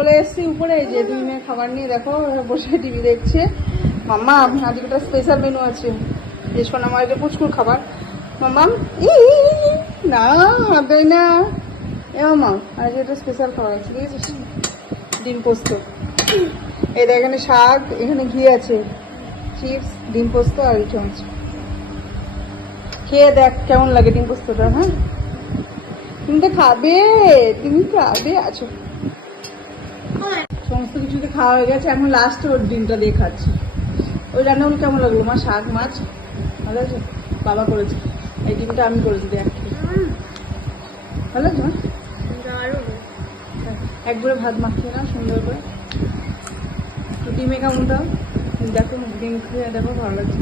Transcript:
চলে এসছি উপরে, যে দুই মেয়ে খাবার নিয়ে দেখো বসে টিভি দেখছে। মাম্মা আজকে একটা স্পেশাল মেনু আছে, যে সোনামার যে পুচকুর খাবার। মাম্মা না দেয় না, এ মামা আজকে একটা স্পেশাল খাবার আছে, বুঝেছিস? ডিম পোস্ত। এই দেখ, এখানে শাক, এখানে ঘি আছে, চিপস, ডিম পোস্ত আর এই চামচ। খেয়ে দেখ কেমন লাগে ডিম পোস্তটা। হ্যাঁ তুমি তো খাবে, তুমি খাবে আছো। সমস্ত কিছুতে খাওয়া হয়ে গেছে, এখন লাস্ট ওর ডিমটা দিয়ে খাচ্ছি। ওই রান্নাগুলো কেমন লাগলো মা? শাক মাছ ভালো আছে, বাবা করেছে। এই ডিমটা আমি করেছি, দেখ ভালো আছে মা। একবারে ভাত মাখিয়ে না সুন্দর করে ডিমে কেমনটা দেখো, ডিম খেয়ে দেখো ভালো লাগছে।